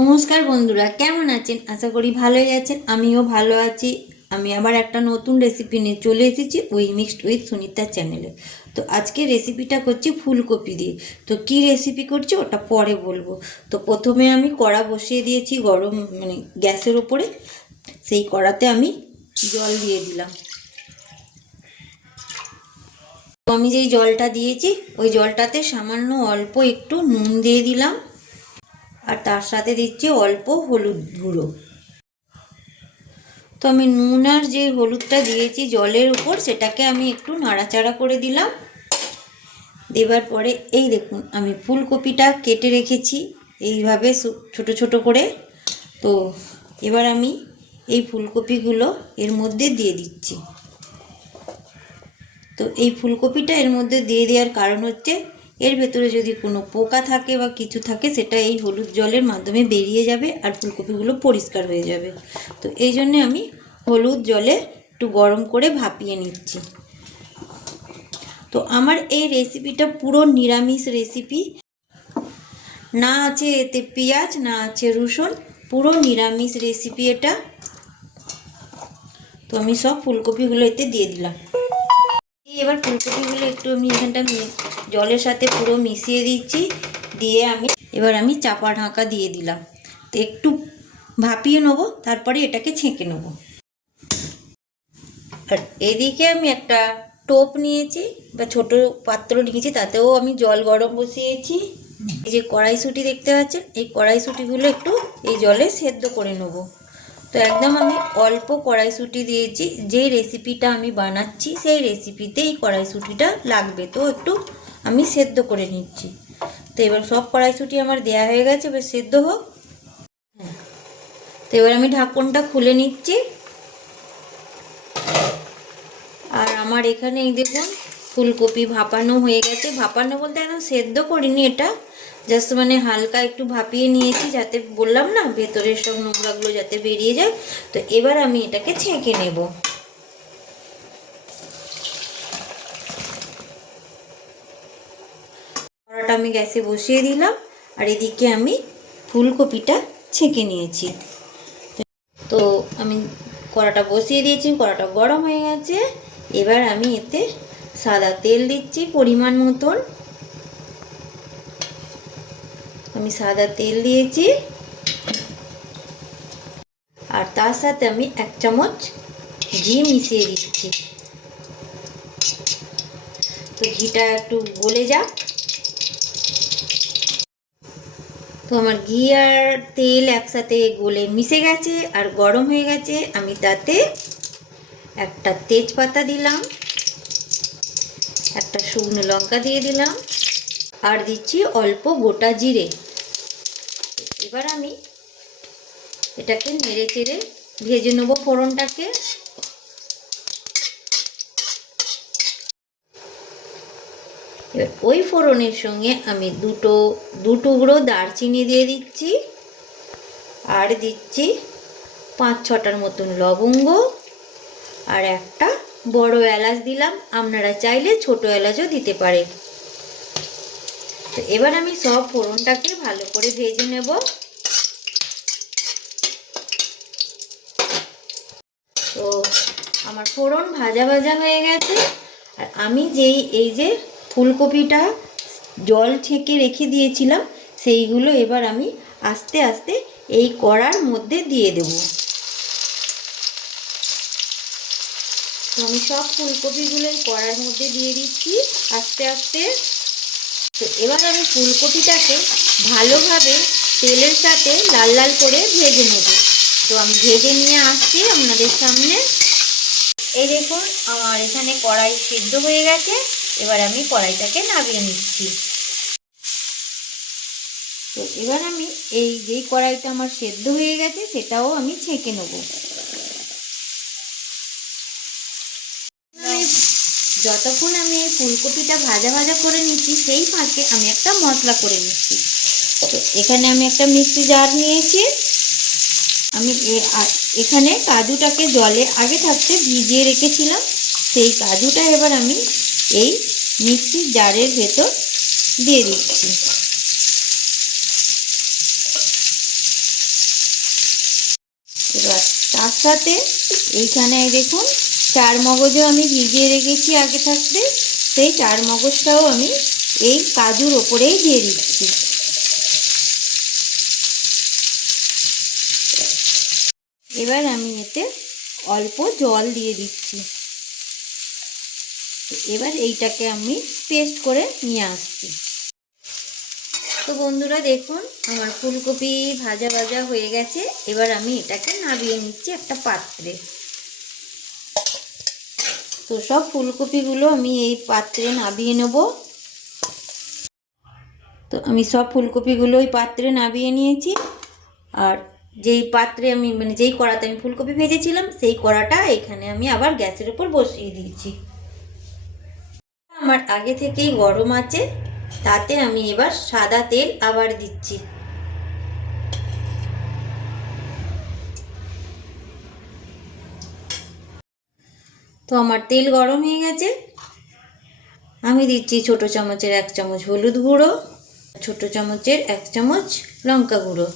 নমস্কার বন্ধুরা, কেমন আছেন? আশা করি ভালোই আছেন, আমিও ভালো আছি। আমি আবার একটা নতুন রেসিপি নিয়ে চলে এসেছি উই মিক্সড উইথ সুনিতা চ্যানেলে তো আজকে রেসিপিটা করছি ফুলকপি দিয়ে। তো কি রেসিপি করছি ওটা পরে বলব। তো প্রথমে আমি কড়া বসিয়ে দিয়েছি গরম মানে গ্যাসের ওপরে। সেই কড়াতে আমি জল দিয়ে দিলাম। আমি যেই জলটা দিয়েছি, ওই জলটাতে সামান্য অল্প একটু নুন দিয়ে দিলাম। আর তার সাথে দিচ্ছি অল্প হলুদ গুঁড়ো। তো আমি নুন আর যে হলুদটা দিয়েছি জলের উপর, সেটাকে আমি একটু নাড়াচাড়া করে দিলাম। দেবার পরে এই দেখুন, আমি ফুলকপিটা কেটে রেখেছি এইভাবে ছোট ছোট করে। তো এবার আমি এই ফুলকপিগুলো এর মধ্যে দিয়ে দিচ্ছি। তো এই ফুলকপিটা এর মধ্যে দিয়ে দেওয়ার কারণ হচ্ছে এর ভেতরে যদি কোনো পোকা থাকে বা কিছু থাকে, সেটা এই হলুদ জলের মাধ্যমে বেরিয়ে যাবে আর ফুলকপিগুলো পরিষ্কার হয়ে যাবে। তো এই জন্যে আমি হলুদ জলে একটু গরম করে ভাপিয়ে নিচ্ছি। তো আমার এই রেসিপিটা পুরো নিরামিষ রেসিপি। না আছে এতে পেঁয়াজ, না আছে রসুন, পুরো নিরামিষ রেসিপি এটা। তো আমি সব ফুলকপিগুলো এতে দিয়ে দিলাম। এবার ফুলকপিগুলো একটু আমি এখানটা জলের সাথে পুরো মিশিয়ে দিচ্ছি, দিয়ে আমি এবার আমি চাপা ঢাকা দিয়ে দিলাম। তো একটু ভাপিয়ে নেব, তারপরে এটাকে ছেঁকে নেব। আর এদিকে আমি একটা টোপ নিয়েছি, বা ছোট পাত্র নিয়েছি, তাতেও আমি জল গরম বসিয়েছি। এই যে কড়াইশুঁটি দেখতে পাচ্ছেন, এই কড়াইশুঁটিগুলো একটু এই জলে সেদ্ধ করে নেব। তো একদম আমি অল্প কড়াইশুঁটি দিয়েছি যে রেসিপিটা আমি বানাচ্ছি, সেই রেসিপিতে এই কড়াইশুঁটিটা লাগবে। তো একটু আমি সেদ্ধ করে নিচ্ছি। তো এবার সব কড়াইশুঁটি আমার দেয়া হয়ে গেছে, এবার সেদ্ধ হোক। হ্যাঁ। তো এবার আমি ঢাকনটা খুলে নিচ্ছি। আর আমার এখানে এই দেখুন, ফুলকপি ভাপানো হয়ে গেছে। ভাপানো বলতে একদম সেদ্ধ করিনি এটা জাস্ট মানে হালকা একটু ভাপিয়ে নিয়েছি যাতে বললাম না ভেতরের সব নোংরাগুলো যাতে বেরিয়ে যায়। তো এবার আমি এটাকে ছেঁকে নেব। আমি গ্যাসে বসিয়ে দিলাম, আর এদিকে আমি ফুলকপিটা ছেঁকে নিয়েছি। তো আমি কড়াটা বসিয়ে দিয়েছি, কড়াটা গরম হয়ে গেছে। এবার আমি এতে সাদা তেল দিচ্ছি পরিমাণ মতন। আমি সাদা তেল দিয়েছি। আর তার সাথে আমি এক চামচ ঘি মিশিয়ে দিচ্ছি। তো ঘিটা একটু গলে যাক তো আমার ঘি আর তেল একসাথে গলে মিশে গেছে আর গরম হয়ে গেছে। আমি তাতে একটা তেজপাতা দিলাম, একটা শুকনো লঙ্কা দিয়ে দিলাম আর দিচ্ছি অল্প গোটা জিরে। এবার আমি এটাকে নেড়ে চেড়ে ভেজে নেব ফোড়নটাকে। এবার ওই ফোড়নের সঙ্গে আমি দুটো দু টুকরো দারচিনি দিয়ে দিচ্ছি। আর দিচ্ছি পাঁচ ছটার মতন লবঙ্গ। আর একটা বড় এলাচ দিলাম। আপনারা চাইলে ছোট এলাচও দিতে পারে। তো এবার আমি সব ফোড়নটাকে ভালো করে ভেজে নেব। তো আমার ফোড়ন ভাজা ভাজা হয়ে গেছে। আর আমি যেই, এই যে ফুলকপিটা জল ছেঁকে রেখে দিয়েছিলাম, সেইগুলো এবার আমি আস্তে আস্তে এই কড়ার মধ্যে দিয়ে দেব। আমি সব ফুলকপিগুলো এই কড়ার মধ্যে দিয়ে দিচ্ছি আস্তে আস্তে। তো এবার আমি ফুলকপিটাকে ভালোভাবে তেলের সাথে লাল লাল করে ভেজে নেব। তো আমি ভেজে নিয়ে আসছি আপনাদের সামনে। এই দেখুন, আমার এখানে কড়াই সিদ্ধ হয়ে গেছে। এবার আমি কড়াইটাকে নামিয়ে নিচ্ছি। তো এবার আমি এই যেই কড়াইটা আমার সেদ্ধ হয়ে গেছে, সেটাও আমি ছেঁকে নেব। যতক্ষণ আমি এই ফুলকপিটা ভাজা ভাজা করে নিচ্ছি, সেই ফাঁকে আমি একটা মশলা করে নিচ্ছি। তো এখানে আমি একটা মিক্সি জার নিয়েছি। আমি এখানে কাজুটাকে জলে আগে থাকতে ভিজিয়ে রেখেছিলাম। সেই কাজুটা এবার আমি এই মিক্সির জারের ভেতর দিয়ে দিচ্ছি। এবার তার সাথে এইখানে দেখুন, চার মগজও আমি ভিজিয়ে রেখেছি আগে থাকতে, সেই চার মগজটাও আমি এই কাজুর ওপরেই দিয়ে দিচ্ছি। এবার আমি এতে অল্প জল দিয়ে দিচ্ছি। এবার এইটাকে আমি পেস্ট করে নিয়ে আসছি। তো বন্ধুরা দেখুন, আমার ফুলকপি ভাজা ভাজা হয়ে গেছে। এবার আমি এটাকে নাবিয়ে নিচ্ছি একটা পাত্রে। তো সব ফুলকপিগুলো আমি এই পাত্রে নাবিয়ে নেব। তো আমি সব ফুলকপিগুলো ওই পাত্রে নাবিয়ে নিয়েছি। আর যেই পাত্রে আমি মানে যেই কড়াতে আমি ফুলকপি ভেজেছিলাম, সেই কড়াটা এখানে আমি আবার গ্যাসের উপর বসিয়ে দিয়েছি। আমার আগে থেকেই গরম আছে, তাতে আমি এবার সাদা তেল আবার দিচ্ছি। তো আমার তেল গরম হয়ে গেছে। আমি দিচ্ছি ছোট চামচের এক চামচ হলুদ গুঁড়ো, ছোট চামচের এক চামচ লঙ্কা গুঁড়ো।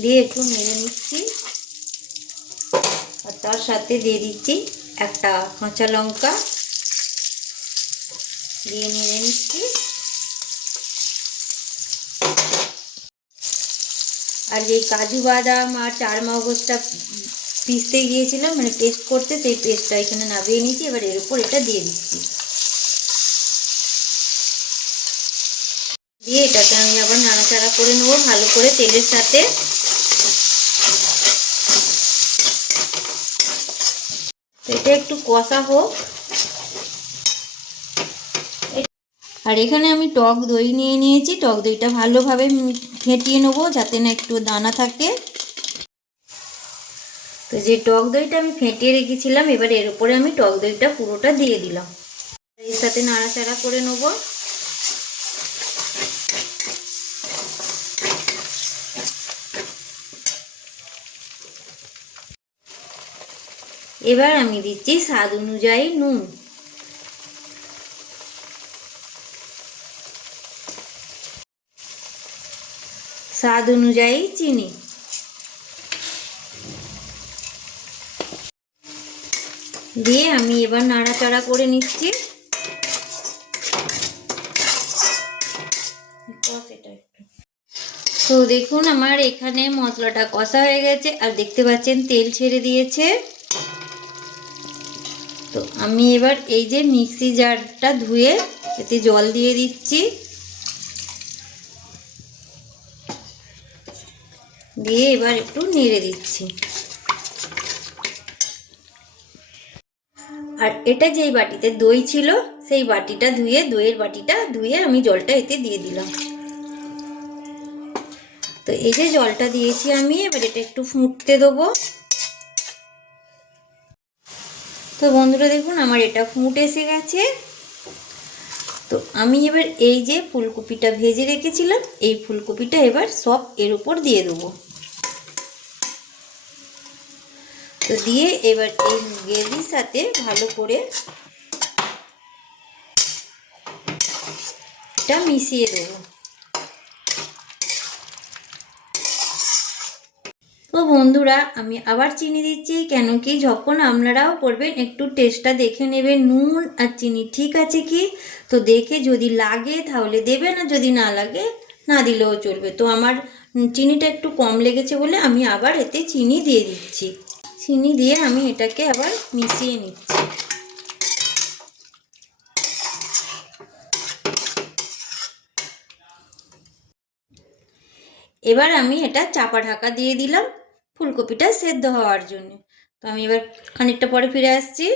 দিয়ে একটু মেরে নিচ্ছি। আর তার সাথে দিয়ে দিচ্ছি একটা কাঁচা লঙ্কা দিয়ে নেড়ে নিচ্ছি। আর যেই কাজু বাদাম আর চার মগজটা পিসতে গিয়েছিলাম মানে পেস্ট করতে সেই পেস্টটা এখানে নামিয়ে নিয়েছি, এবার এর উপর এটা দিয়ে দিচ্ছি। দিয়ে এটাকে আমি আবার নাড়াচাড়া করে নেব, ভালো করে তেলের সাথে। এটা একটু কষা হোক। আর এখানে আমি টক দই নিয়ে নিয়েছি। টক দইটা ভালোভাবে ফেটিয়ে নেব যাতে না একটু দানা থাকে। তো যে টক দইটা আমি ফেটিয়ে রেখেছিলাম, এবার এর উপরে আমি টক দইটা পুরোটা দিয়ে দিলাম। এর সাথে নাড়াচাড়া করে নেব। এবার আমি দিচ্ছি স্বাদ অনুযায়ী নুন। স্বাদ অনুযায়ী চিনি। দিয়ে আমি এবার নাড়াচাড়া করে নিচ্ছি। তো দেখুন আমার এখানে মশলাটা কষা হয়ে গেছে, আর দেখতে পাচ্ছেন তেল ছেড়ে দিয়েছে। তো আমি এবার এই যে মিক্সি জারটা ধুয়ে এতে জল দিয়ে দিচ্ছি। দিয়ে এবার একটু নেড়ে দিচ্ছি। আর এটা যেই বাটিতে দই ছিল, সেই বাটিটা ধুয়ে, দইয়ের বাটিটা ধুয়ে আমি জলটা এতে দিয়ে দিলাম। তো এই যে জলটা দিয়েছি আমি, এবার এটা একটু ফুটতে দেবো। তো বন্ধুরা দেখুন, আমার এটা ফুট এসে গেছে। তো আমি এবার এই যে ফুলকপিটা ভেজে রেখেছিলাম, এই ফুলকপিটা এবার সব এর উপর দিয়ে দেবো। তো দিয়ে এবার এই গ্রেভির সাথে ভালো করে এটা মিশিয়ে দেবো। তো বন্ধুরা, আমি আবার চিনি দিচ্ছি, কেন কি যখন আপনারাও করবেন, একটু টেস্টটা দেখে নেবেন, নুন আর চিনি, ঠিক আছে কি? তো দেখে যদি লাগে, তাহলে দেবেন, আর যদি না লাগে, না দিলেও চলবে। তো আমার চিনিটা একটু কম লেগেছে বলে আমি আবার এতে চিনি দিয়ে দিচ্ছি। চিনি দিয়ে আমি এটাকে আবার মিশিয়ে নিচ্ছি। এবার আমি এটা চাপা ঢাকা দিয়ে দিলাম, ফুলকপিটা সেদ্ধ হওয়ার জন্য। তো আমি এবার খানিকটা পরে ফিরে আসছি।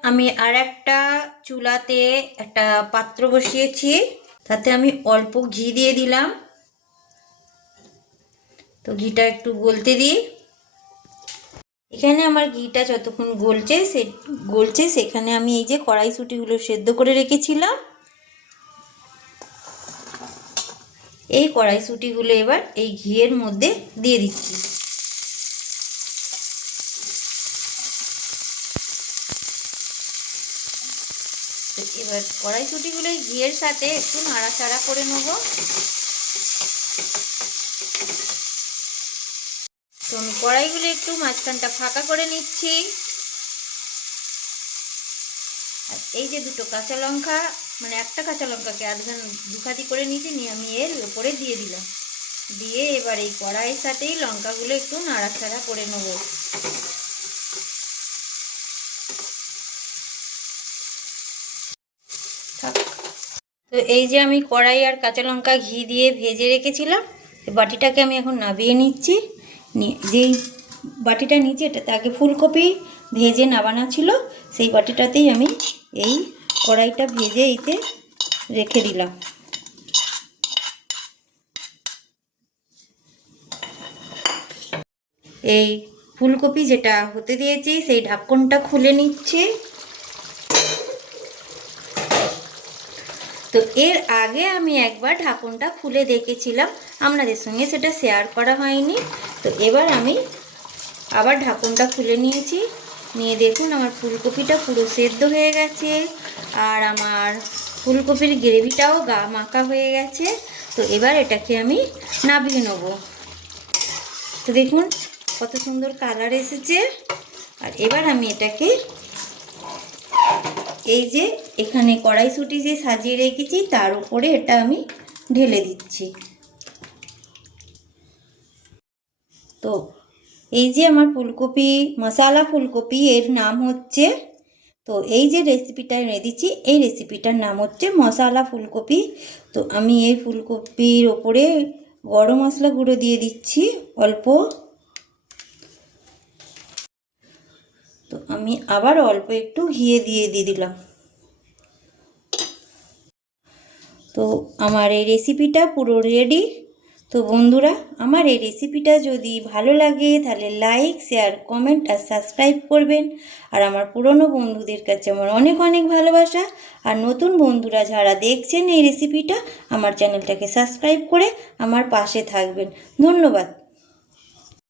আমি আর একটা চুলাতে একটা পাত্র বসিয়েছি, তাতে আমি অল্প ঘি দিয়ে দিলাম। তো ঘিটা একটু গলতে দিই। এখানে আমার ঘিটা যতক্ষণ গলছে সে, গলছে, সেখানে আমি এই যে কড়াইশুটিগুলো সেদ্ধ করে রেখেছিলাম। এই কড়াইশুটিগুলো এবার এই ঘিয়ের মধ্যে দিয়ে দিচ্ছি। এবার কড়াইশুটিগুলো ঘিয়ের সাথে একটু নাড়াচাড়া করে নেব। তো আমি কড়াইগুলো একটু মাঝখানটা ফাঁকা করে নিচ্ছি। আর এই যে দুটো কাঁচা লঙ্কা মানে একটা কাঁচা লঙ্কাকে আধখান দুখাতি করে নিয়েছি, নিয়ে আমি এর উপরে দিয়ে দিলাম। দিয়ে এবার এই কড়াইয়ের সাথেই লঙ্কাগুলো একটু নাড়াচাড়া করে নেব। তো এই যে আমি কড়াই আর কাঁচা লঙ্কা ঘি দিয়ে ভেজে রেখেছিলাম বাটিটাকে আমি এখন নাবিয়ে নিচ্ছি। যেই বাটিটা নিচে আগে ফুলকপি ভেজে নাবানো ছিল, সেই বাটিটাতেই আমি এই কড়াইটা ভেজে এইতে রেখে দিলাম। এই ফুলকপি যেটা হতে দিয়েছি, সেই ঢাকনটা খুলে নিচ্ছি। তো এর আগে আমি একবার ঢাকনটা খুলে দেখেছিলাম, আপনাদের সঙ্গে সেটা শেয়ার করা হয়নি। তো এবার আমি আবার ঢাকনটা খুলে নিয়েছি। নিয়ে দেখুন আমার ফুলকপিটা পুরো সেদ্ধ হয়ে গেছে আর আমার ফুলকপির গ্রেভিটাও গা মাখা হয়ে গেছে। তো এবার এটাকে আমি নাবিয়ে নেব। তো দেখুন কত সুন্দর কালার এসেছে। আর এবার আমি এটাকে এই যে এখানে কড়াইশুঁটি যে সাজিয়ে রেখেছি, তার উপরে এটা আমি ঢেলে দিচ্ছি। তো এই যে আমার ফুলকপি, মশালা ফুলকপি, এর নাম হচ্ছে, তো এই যে রেসিপিটা এনে দিচ্ছি, এই রেসিপিটার নাম হচ্ছে মশালা ফুলকপি। তো আমি এই ফুলকপির ওপরে গরম মশলা গুঁড়ো দিয়ে দিচ্ছি অল্প। তো আমি আবার অল্প একটু ঘিয়ে দিয়ে দিয়ে দিলাম। তো আমার এই রেসিপিটা পুরো রেডি তো বন্ধুরা, আমার এই রেসিপিটা যদি ভালো লাগে, তাহলে লাইক শেয়ার কমেন্ট আর সাবস্ক্রাইব করবেন। আর আমার পুরনো বন্ধুদের কাছে আমার অনেক অনেক ভালোবাসা। আর নতুন বন্ধুরা যারা দেখছেন এই রেসিপিটা আমার চ্যানেলটাকে সাবস্ক্রাইব করে আমার পাশে থাকবেন। ধন্যবাদ।